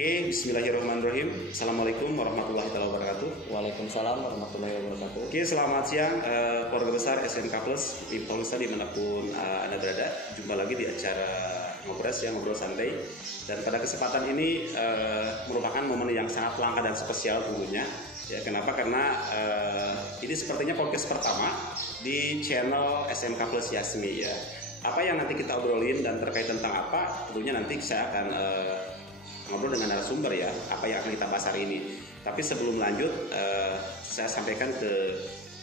Oke, bismillahirrahmanirrahim. Assalamualaikum warahmatullahi wabarakatuh. Waalaikumsalam warahmatullahi wabarakatuh. Oke, selamat siang keluarga besar SMK Plus di Paulista dimanapun Anda berada. Jumpa lagi di acara ngobrol santai. Dan pada kesempatan ini merupakan momen yang sangat langka dan spesial tentunya. Ya, kenapa? Karena ini sepertinya podcast pertama di channel SMK Plus Yasmi ya. Apa yang nanti kita obrolin dan terkait tentang apa, tentunya nanti saya akan ngobrol dengan narasumber ya, apa yang akan kita bahas hari ini. Tapi sebelum lanjut, saya sampaikan ke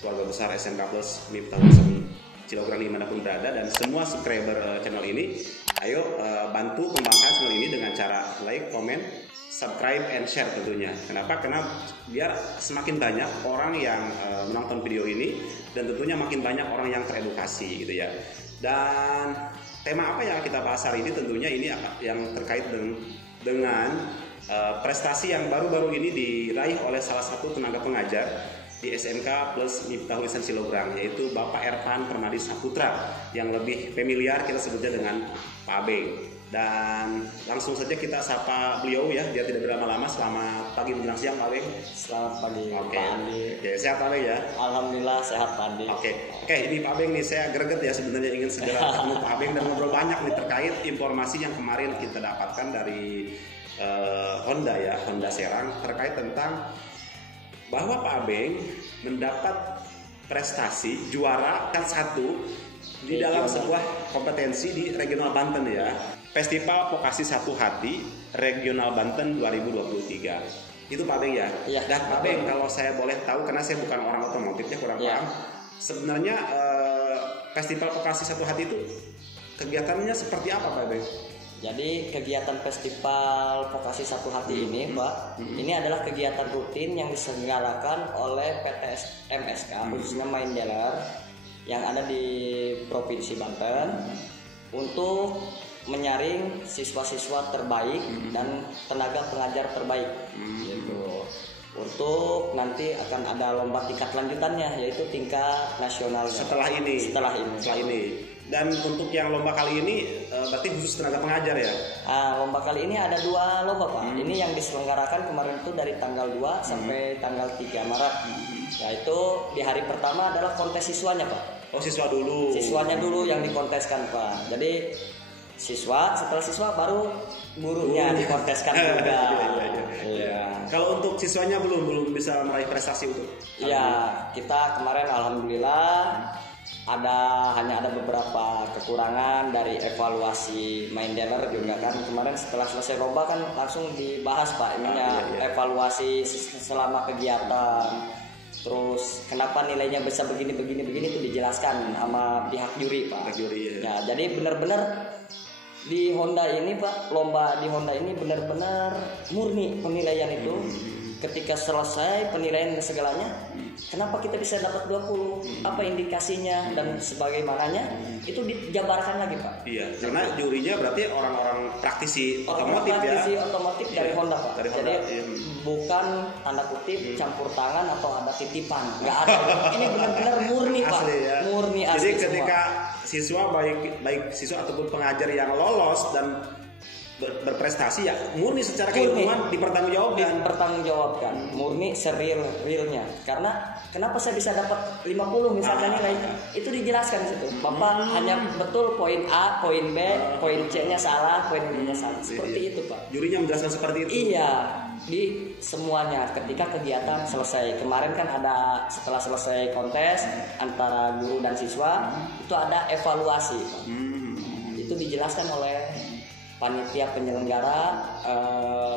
keluarga besar SMK Plus Miftahul Islam Cilograng dimanapun berada dan semua subscriber channel ini, ayo bantu kembangkan channel ini dengan cara like, comment, subscribe, and share tentunya. Kenapa? Karena biar semakin banyak orang yang menonton video ini dan tentunya makin banyak orang yang teredukasi gitu ya. Dan tema apa yang kita bahas hari ini tentunya ini yang terkait dengan prestasi yang baru-baru ini diraih oleh salah satu tenaga pengajar di SMK Plus Miftahul Islam Cilograng, yaitu Bapak Ervan Permadi Saputra yang lebih familiar kita sebutnya dengan Pak Abeng. Dan langsung saja kita sapa beliau ya, biar tidak berlama-lama. Selamat pagi menjelang siang Pak Abeng. Selamat pagi Oke. Pak Andi. Oke, sehat Pak Abeng ya? Alhamdulillah sehat Pak Andi. Oke, ini Pak Abeng nih, saya greget ya sebenarnya ingin segera ketemu Pak Abeng dan ngobrol banyak nih terkait informasi yang kemarin kita dapatkan dari Honda ya, Honda Serang, terkait tentang bahwa Pak Abeng mendapat prestasi juara K1 di dalam sebuah kompetensi di Regional Banten ya, Festival Vokasi Satu Hati Regional Banten 2023. Itu Pak Abeng ya? Iya. Dan Pak Abeng, kalau saya boleh tahu, karena saya bukan orang otomotif ya, kurang paham. Sebenarnya Festival Vokasi Satu Hati itu kegiatannya seperti apa Pak Abeng? Jadi kegiatan Festival Vokasi Satu Hati ini Pak, ini adalah kegiatan rutin yang diselenggarakan oleh PT MSK, khususnya Main Dealer yang ada di Provinsi Banten untuk menyaring siswa-siswa terbaik dan tenaga pengajar terbaik gitu. Untuk nanti akan ada lomba tingkat lanjutannya, yaitu tingkat nasional setelah ini. Dan untuk yang lomba kali ini berarti khusus tenaga pengajar ya? Lomba kali ini ada 2 lomba Pak. Ini yang diselenggarakan kemarin itu dari tanggal 2 sampai tanggal 3 Maret. Yaitu di hari pertama adalah kontes siswanya Pak. Oh, siswa dulu. Siswanya dulu yang dikonteskan Pak. Jadi setelah siswa baru gurunya dikonteskan juga. Iya. Kalau untuk siswanya belum bisa meraih prestasi untuk. Iya, kita kemarin alhamdulillah hanya ada beberapa kekurangan dari evaluasi Main Dealer juga kan. Kemarin setelah selesai lomba kan langsung dibahas Pak evaluasi selama kegiatan. Terus kenapa nilainya bisa begini itu dijelaskan sama pihak juri Pak. Ya, jadi benar-benar di Honda ini Pak, lomba di Honda ini benar-benar murni penilaian itu. Ketika selesai penilaian segalanya, kenapa kita bisa dapat 20? Apa indikasinya dan sebagaimananya? Itu dijabarkan lagi Pak. Iya, karena jurinya berarti orang-orang praktisi otomotif dari Honda Pak. Dari Honda, jadi bukan tanda kutip campur tangan atau ada titipan, nggak ada. Ini benar-benar murni Pak. Asli ya. Murni asli. Jadi ketika siswa baik siswa ataupun pengajar yang lolos dan berprestasi ya murni secara keilmuan dipertanggungjawabkan, murni realnya. Karena kenapa saya bisa dapat 50 misalkan nilai itu dijelaskan di situ. Bapak hanya betul poin A, poin B, poin C-nya salah, poin B-nya salah. Seperti itu Pak. Jurinya menjelaskan seperti itu. Iya, di semuanya ketika kegiatan selesai. Kemarin kan ada setelah selesai kontes antara guru dan siswa itu ada evaluasi Pak. Itu dijelaskan oleh panitia penyelenggara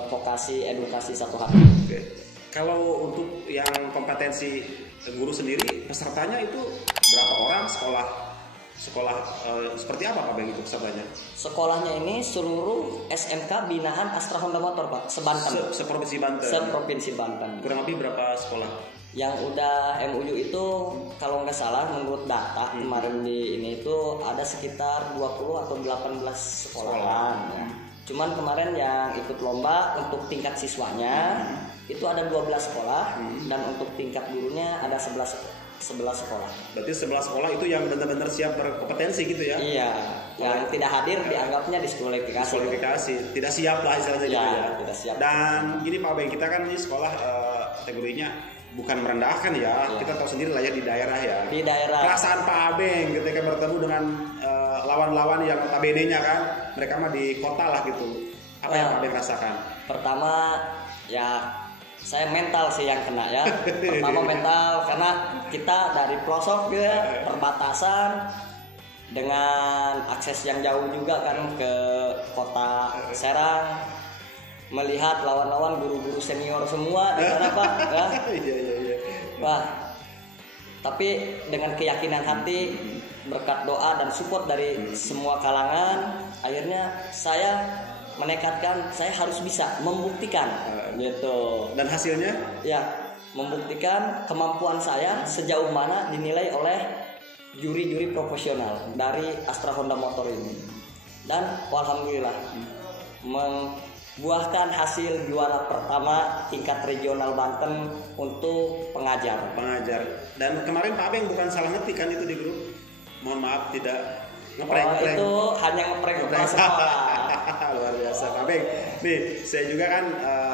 vokasi edukasi Satu Hati. Oke. Kalau untuk yang kompetensi guru sendiri, pesertanya itu berapa orang? Sekolah seperti apa Pak Bang itu pesertanya? Sekolahnya ini seluruh SMK binaan Astra Honda Motor Pak, sebanten. Seprovinsi Banten. Seprovinsi Banten. Kurang lebih berapa sekolah? Yang udah MUU itu kalau nggak salah menurut data kemarin di ini itu ada sekitar 20 atau 18 sekolahan. Ya. Cuman kemarin yang ikut lomba untuk tingkat siswanya itu ada 12 sekolah dan untuk tingkat gurunya ada 11 sekolah. Berarti 11 sekolah itu yang benar-benar siap berkompetensi gitu ya? Iya. yang tidak hadir dianggapnya diskualifikasi. Tidak siap lah istilahnya Ya, gitu ya. tidak siap. Dan gini Pak Beng, kita kan di sekolah kategorinya bukan merendahkan ya. Kita tahu sendiri lah ya di daerah ya. Di daerah. Perasaan Pak Beng ketika bertemu dengan lawan-lawan yang notabene-nya kan mereka mah di kota lah gitu. Apa yang Pak Beng rasakan? Pertama ya saya mental sih yang kena ya. Pertama mental karena kita dari pelosok gitu ya, perbatasan dengan akses yang jauh juga kan ke kota Serang, melihat lawan-lawan guru-guru senior semua di sana Pak ya. Iya. Wah, tapi dengan keyakinan hati, berkat doa dan support dari semua kalangan, akhirnya saya menekatkan saya harus bisa membuktikan gitu. Dan hasilnya? Ya, membuktikan kemampuan saya sejauh mana dinilai oleh juri-juri profesional dari Astra Honda Motor ini. Dan alhamdulillah membuahkan hasil juara pertama tingkat regional Banten untuk pengajar. Dan kemarin Pak Beng bukan salah ngetik kan itu di grup? Mohon maaf tidak ngeprank. Itu hanya ngeprank sekolah. Luar biasa Pak Beng. Nih saya juga kan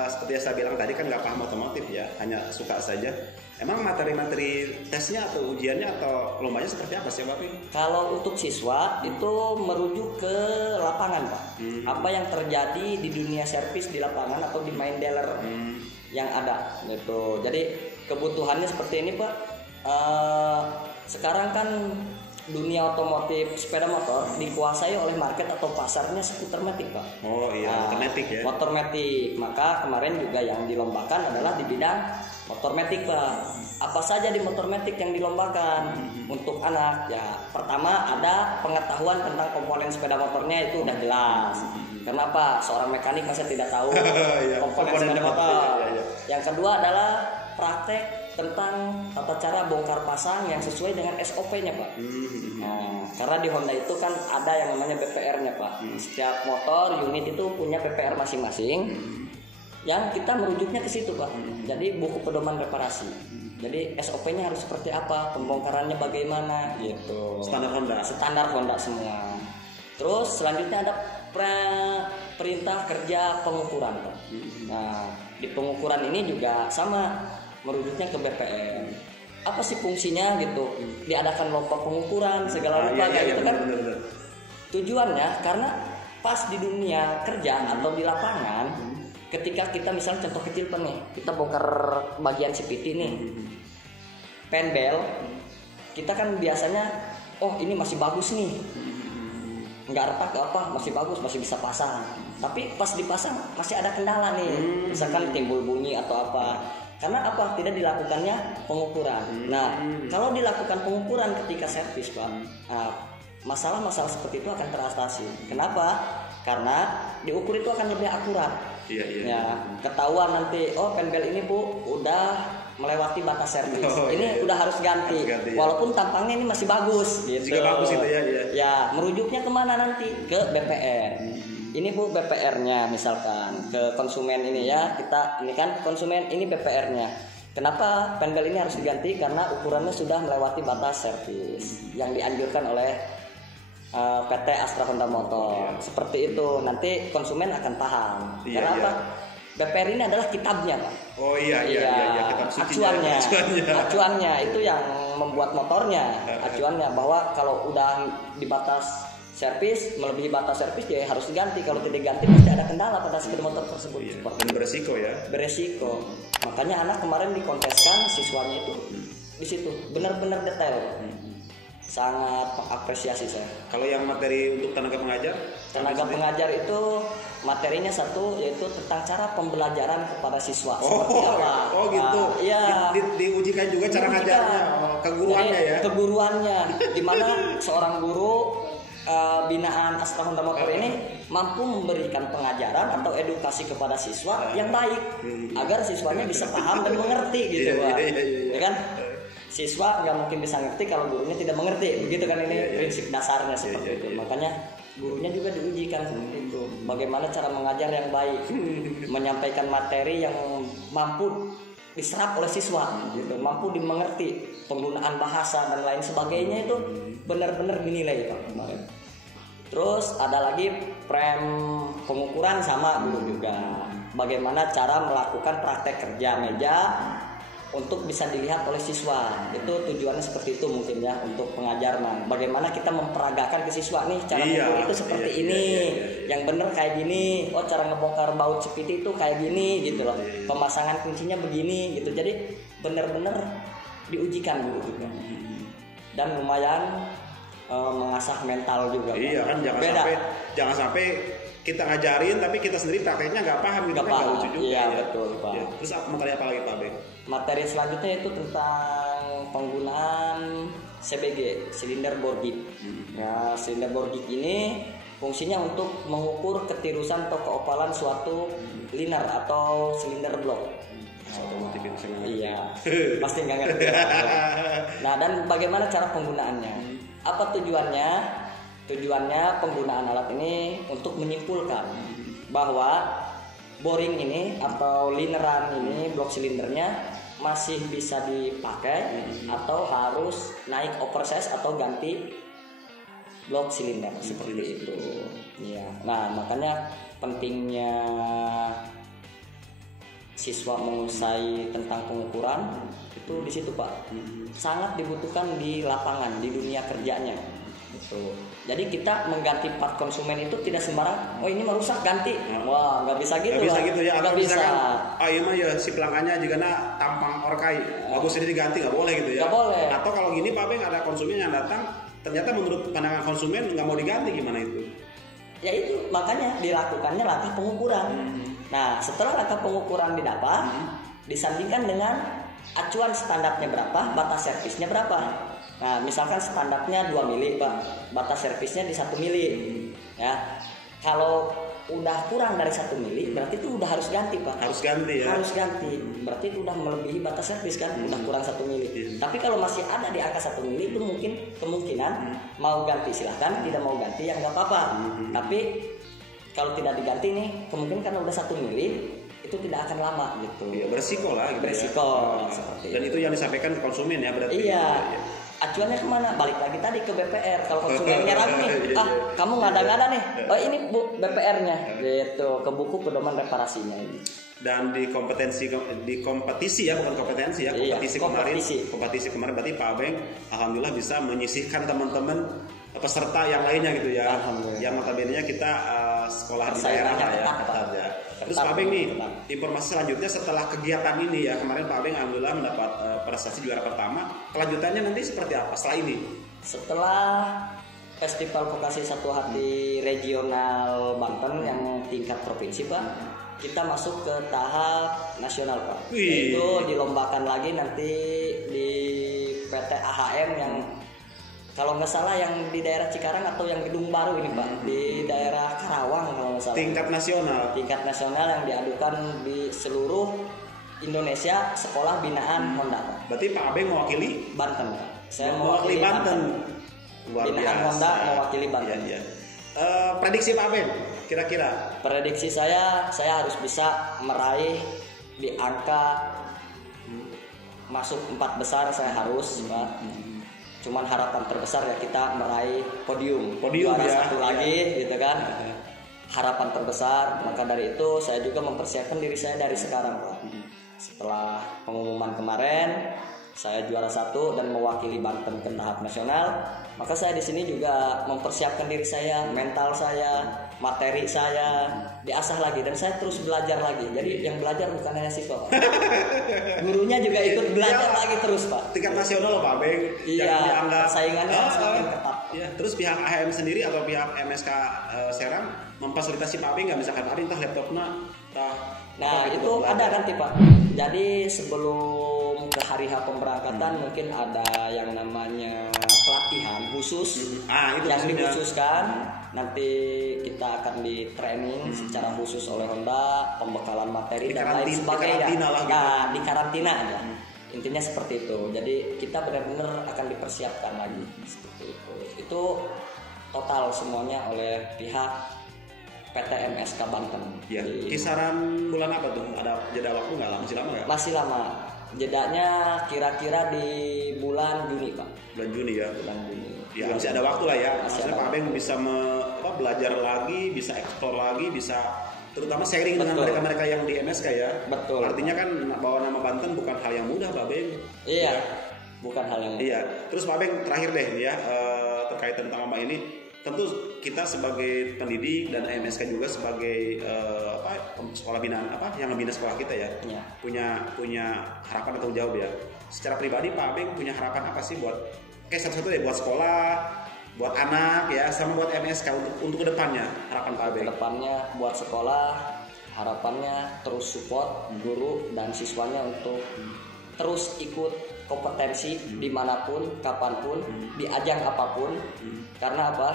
seperti yang saya bilang tadi kan nggak paham otomotif ya, hanya suka saja. Emang materi-materi tesnya atau ujiannya atau lombanya seperti apa sih Pak Beng? Kalau untuk siswa itu merujuk ke lapangan Pak. Apa yang terjadi di dunia servis di lapangan atau di main dealer yang ada gitu. Jadi kebutuhannya seperti ini Pak. Sekarang kan dunia otomotif sepeda motor dikuasai oleh market atau pasarnya skuter matic Pak. Oh iya, motor matic ya. Motor matic. Maka kemarin juga yang dilombakan adalah di bidang motor matic Pak. Apa saja di motor matic yang dilombakan untuk anak? Ya, pertama ada pengetahuan tentang komponen sepeda motornya itu udah jelas. Kenapa? Seorang mekanik masa tidak tahu komponen sepeda motor. Yang kedua adalah praktek tentang tata cara bongkar pasang yang sesuai dengan SOP-nya Pak. Nah, karena di Honda itu kan ada yang namanya BPR-nya Pak. Setiap motor unit itu punya BPR masing-masing. Yang kita merujuknya ke situ Pak. Jadi buku pedoman reparasi. Jadi SOP-nya harus seperti apa, pembongkarannya bagaimana gitu. Standar Honda semua. Terus selanjutnya ada perintah kerja pengukuran Pak. Nah, di pengukuran ini juga sama, merujuknya ke BPM. Apa sih fungsinya gitu? Diadakan lomba pengukuran segala rupa kayak gitu kan. Bener. Tujuannya karena pas di dunia kerja atau di lapangan, ketika kita misalnya contoh kecil nih, kita bongkar bagian CVT nih, penbel, kita kan biasanya, oh ini masih bagus nih, nggak retak apa, masih bagus, masih bisa pasang. Tapi pas dipasang masih ada kendala nih, misalkan timbul bunyi atau apa. Karena apa? Tidak dilakukannya pengukuran. Nah, kalau dilakukan pengukuran ketika servis Pak, masalah-masalah seperti itu akan teratasi. Kenapa? Karena diukur itu akan lebih akurat. Iya. Ya, ketahuan nanti, oh penbel ini Bu udah melewati batas servis. Ini udah harus ganti. Walaupun tampangnya ini masih bagus gitu. Jika bagus itu ya. Ya, merujuknya kemana nanti? Ke BPR. Ini Bu BPR-nya misalkan ke konsumen ini ya, kita ini kan konsumen ini BPR-nya. Kenapa penbel ini harus diganti? Karena ukurannya sudah melewati batas servis yang dianjurkan oleh PT Astra Honda Motor. Seperti itu, nanti konsumen akan paham. Karena apa? BPR ini adalah kitabnya Pak. Oh iya. Kitab acuannya itu yang membuat motornya. Acuannya bahwa kalau udah di batas servis, melebihi batas servis ya harus diganti. Kalau tidak diganti pasti ada kendala pada sepeda motor tersebut. Dan beresiko ya. Beresiko. Makanya anak kemarin dikonteskan siswanya itu di situ benar-benar detail. Sangat mengapresiasi saya. Kalau yang materi untuk tenaga pengajar? Tenaga pengajar itu materinya satu yaitu tentang cara pembelajaran kepada siswa. Seperti apa? Oh gitu. Iya. Diujikan juga cara ngajarnya, keguruannya ya. Keguruannya. Dimana seorang guru binaan Astra Honda Motor ini mampu memberikan pengajaran atau edukasi kepada siswa yang baik agar siswanya bisa paham dan mengerti gitu Pak. Ya kan? Siswa nggak mungkin bisa ngerti kalau gurunya tidak mengerti, begitu kan ini prinsip dasarnya seperti itu. Makanya gurunya juga diujikan seperti itu. Bagaimana cara mengajar yang baik, menyampaikan materi yang mampu diserap oleh siswa, gitu, mampu dimengerti, penggunaan bahasa dan lain sebagainya itu benar-benar dinilai Pak kemarin. Terus ada lagi prem pengukuran sama dulu juga. Bagaimana cara melakukan praktek kerja meja untuk bisa dilihat oleh siswa. Itu tujuannya seperti itu mungkin ya untuk pengajar. Nah, bagaimana kita memperagakan ke siswa nih cara mengukur itu seperti ini. Yang bener kayak gini. Oh, cara ngebongkar baut CPT itu kayak gini gitu loh. Pemasangan kuncinya begini gitu. Jadi bener-bener diujikan dulu gitu. Dan lumayan mengasah mental juga. Iya kan, jangan sampai kita ngajarin tapi kita sendiri prakteknya nggak paham gitu, kan nggak lucu juga. Iya betul Pak. Ya. Terus materi apa lagi Pak Ben? Materi selanjutnya itu tentang penggunaan CBG, silinder bore gauge. Ya, silinder bore gauge ini fungsinya untuk mengukur ketirusan atau keovalan suatu liner atau silinder blok. Iya, pasti nggak ngerti. Nah, dan bagaimana cara penggunaannya? Apa tujuannya? Tujuannya penggunaan alat ini untuk menyimpulkan bahwa boring ini atau lineran ini, blok silindernya masih bisa dipakai atau harus naik oversize atau ganti blok silinder seperti itu. Iya. Nah, makanya pentingnya siswa menguasai tentang pengukuran itu di situ Pak. Sangat dibutuhkan di lapangan, di dunia kerjanya. Gitu. Jadi kita mengganti part konsumen itu tidak sembarang. Oh ini merusak ganti. Wah nggak bisa gitu. Nggak bisa gitu ya. Nggak bisa. Oh iya mah ya si pelanggannya juga tampang orkai. Bagus ini diganti nggak boleh gitu ya. Nggak boleh. Atau kalau gini Pak Beng ada konsumen yang datang ternyata menurut pandangan konsumen nggak mau diganti, gimana itu? Ya itu makanya dilakukannya langkah pengukuran. Nah setelah langkah pengukuran didapat, disandingkan dengan acuan standarnya berapa, batas servisnya berapa. Nah, misalkan standarnya 2 mili, Pak. Batas servisnya di 1 mili. Ya. Kalau udah kurang dari 1 mili, berarti itu udah harus ganti, Pak. Harus ganti ya. Harus ganti. Berarti itu udah melebihi batas servis kan, udah kurang 1 mili. Tapi kalau masih ada di angka 1 mili itu mungkin kemungkinan mau ganti silahkan, tidak mau ganti ya nggak apa-apa. Tapi kalau tidak diganti nih, kemungkinan karena udah 1 mili itu tidak akan lama gitu. Iya, beresiko lah gitu. Beresiko ya. seperti Dan itu yang disampaikan ke konsumen ya berarti. Iya. Acuannya kemana? Balik lagi tadi ke BPR. Kalau konsumennya ragu nih, kamu ngada-ngada nih. Oh ini bu BPR-nya, gitu. Ke buku pedoman reparasinya ini. Dan di kompetisi ya, bukan kompetensi ya, kompetisi kemarin berarti Pak Beng alhamdulillah bisa menyisihkan teman-teman peserta yang lainnya gitu ya. Yang notabene kita sekolah di daerah lah ya, ketat ya. Terus Pak Beng nih, informasi selanjutnya setelah kegiatan ini ya, kemarin Pak Beng alhamdulillah mendapat prestasi juara pertama. Kelanjutannya nanti seperti apa setelah ini? Setelah Festival Vokasi Satu Hati Regional Banten yang tingkat provinsi Pak, kita masuk ke tahap nasional Pak. Yaitu dilombakan lagi nanti di PT AHM yang kalau nggak salah yang di daerah Cikarang atau yang Gedung Baru ini Pak, di daerah Karawang kalau nggak salah. Tingkat nasional yang diadukan di seluruh Indonesia sekolah binaan Honda Pak. Berarti Pak Abeng mewakili Banten Pak. Saya mewakili Banten. Binaan Honda mewakili Banten. Iya. Prediksi Pak Abeng kira-kira? Prediksi saya harus bisa meraih di angka masuk 4 besar saya harus Pak. Cuman harapan terbesar ya kita meraih podium juara ya, 1 lagi gitu kan. Harapan terbesar, maka dari itu saya juga mempersiapkan diri saya dari sekarang Pak. Setelah pengumuman kemarin saya juara 1 dan mewakili Banten ke tahap nasional, maka saya di sini juga mempersiapkan diri saya, mental saya, materi saya diasah lagi dan saya terus belajar lagi. Jadi yang belajar bukan hanya siswa Pak. Gurunya juga ikut belajar lagi terus Pak. Tingkat nasional loh Pak Beng. Iya, saingannya semakin ketat. Ya, terus pihak AHM sendiri atau pihak MSK Serang memfasilitasi Pak Beng nggak, misalkan Pak Beng laptopnya nah itu ada kan Pak. Jadi sebelum ke hari H pemberangkatan mungkin ada yang namanya pelatihan khusus yang dikhususkan. Nanti kita akan di training secara khusus oleh Honda, pembekalan materi dan lain sebagainya. Nah, di karantina aja. Intinya seperti itu. Jadi kita benar-benar akan dipersiapkan lagi seperti itu. Itu total semuanya oleh pihak PT MSK Banten. Ya, kisaran bulan apa tuh? Ada jeda waktu nggak? Masih lama nggak? Masih lama. Jedanya kira-kira di bulan Juni Pak. Bulan Juni ya. Bulan Juni. Ya masih ada waktu lah ya. Maksudnya Pak Beng bisa belajar lagi, bisa eksplor lagi, bisa terutama sharing dengan Betul. mereka-mereka yang di MSK ya. Betul. Artinya kan bawa nama Banten bukan hal yang mudah, Pak Beng. Iya, bukan hal yang Iya. Terus Pak Beng terakhir deh ya, terkait tentang apa ini, tentu kita sebagai pendidik dan MSK juga sebagai sekolah binaan yang membina sekolah kita ya, Iya. punya harapan atau jawab ya. Secara pribadi Pak Beng punya harapan apa sih buat satu-satu deh, buat sekolah, buat anak ya, sama buat MSK untuk kedepannya, harapan Pak Beng. Kedepannya buat sekolah, harapannya terus support guru dan siswanya untuk terus ikut kompetensi dimanapun, kapanpun, di ajang apapun. Karena apa?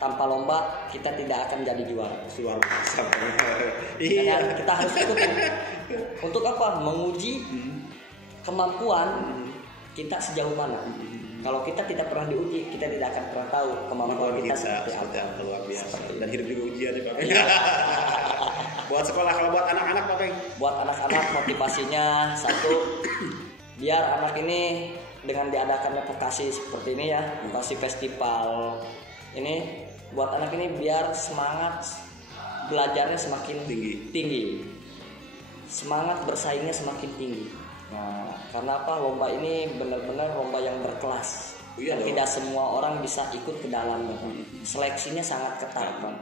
Tanpa lomba kita tidak akan jadi juara. Luar biasa. Iya. Iya. Kita harus ikutin. Untuk apa? Menguji kemampuan kita sejauh mana. Kalau kita tidak pernah diuji, kita tidak akan pernah tahu kemampuan kita seperti apa. Luar biasa. Seperti Dan hidup juga ujian ya Pak Beng. Iya. Buat sekolah, kalau buat anak-anak Pak Beng. Buat anak-anak motivasinya satu, biar anak ini dengan diadakannya vokasi seperti ini ya, vokasi festival ini, buat anak ini biar semangat belajarnya semakin tinggi, semangat bersaingnya semakin tinggi. Nah, karena apa? Lomba ini benar-benar lomba yang berkelas. Iya Dan dong. tidak semua orang bisa ikut ke dalamnya. Seleksinya sangat ketat, Pak.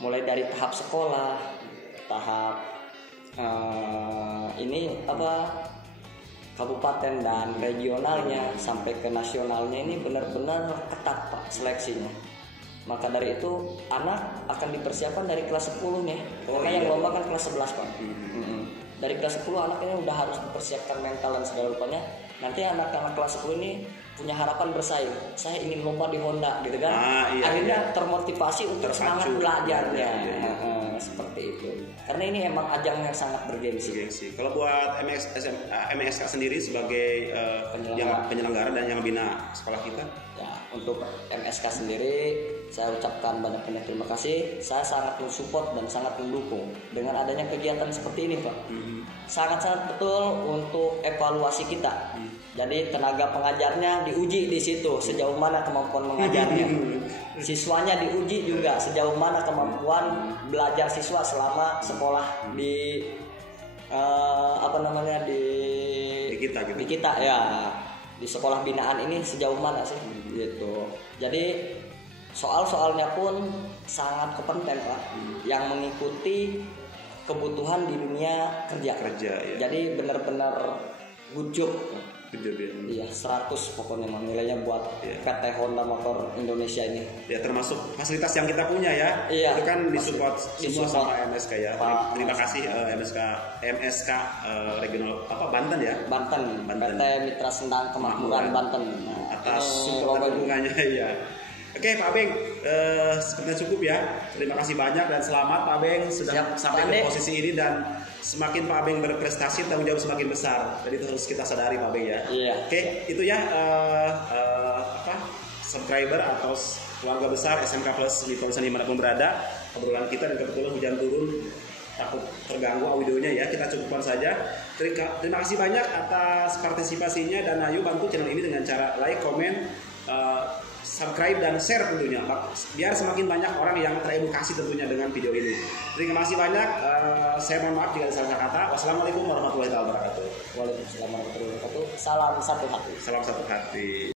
Mulai dari tahap sekolah, tahap kabupaten dan regionalnya sampai ke nasionalnya, ini benar-benar ketat Pak seleksinya. Maka dari itu anak akan dipersiapkan dari kelas 10 nih. Karena yang lomba kan kelas 11 Pak. Dari kelas 10 anaknya udah harus dipersiapkan mental dan segala rupanya. Nanti anak-anak kelas 10 ini punya harapan bersaing. Saya ingin lomba di Honda gitu kan. Akhirnya termotivasi untuk semangat belajarnya. Seperti itu. Karena ini emang ajang yang sangat bergengsi. Kalau buat MSK sendiri sebagai yang penyelenggara dan yang membina sekolah kita, ya untuk MSK sendiri saya ucapkan banyak terima kasih. Saya sangat mensupport dan sangat mendukung dengan adanya kegiatan seperti ini Pak. Sangat-sangat betul untuk evaluasi kita. Jadi tenaga pengajarnya diuji di situ sejauh mana kemampuan mengajarnya. Siswanya diuji juga sejauh mana kemampuan belajar siswa selama sekolah di di kita ya, di sekolah binaan ini sejauh mana sih gitu. Jadi soal-soalnya pun sangat kompeten Pak, yang mengikuti kebutuhan di dunia kerja ya. Jadi benar-benar good job ya. Iya 100 pokoknya nilainya buat PT Honda Motor Indonesia ini. Ya termasuk fasilitas yang kita punya ya. Iya, itu kan disupport semua sama MSK ya. Pak, terima kasih MSK regional Banten ya. Banten. PT Mitra Sendang Kemakmuran Banten. Atas dukungannya ya. Oke Pak Beng, sepertinya cukup ya. Terima kasih banyak dan selamat Pak Beng sudah sampai ke posisi ini, dan semakin Pak Beng berprestasi tanggung jawab semakin besar. Jadi itu harus kita sadari Pak Beng ya. Iya. Oke, itu ya subscriber atau keluarga besar SMK Plus di Polsani dimanapun berada. Obrolan kita, dan kebetulan hujan turun takut terganggu audionya ya, kita cukupkan saja. Terima kasih banyak atas partisipasinya, dan ayo bantu channel ini dengan cara like, komen, subscribe dan share tentunya, biar semakin banyak orang yang teredukasi tentunya dengan video ini. Terima kasih banyak. Saya mohon maaf jika ada salah kata. Wassalamualaikum warahmatullahi wabarakatuh. Waalaikumsalam warahmatullahi wabarakatuh. Salam satu hati. Salam satu hati.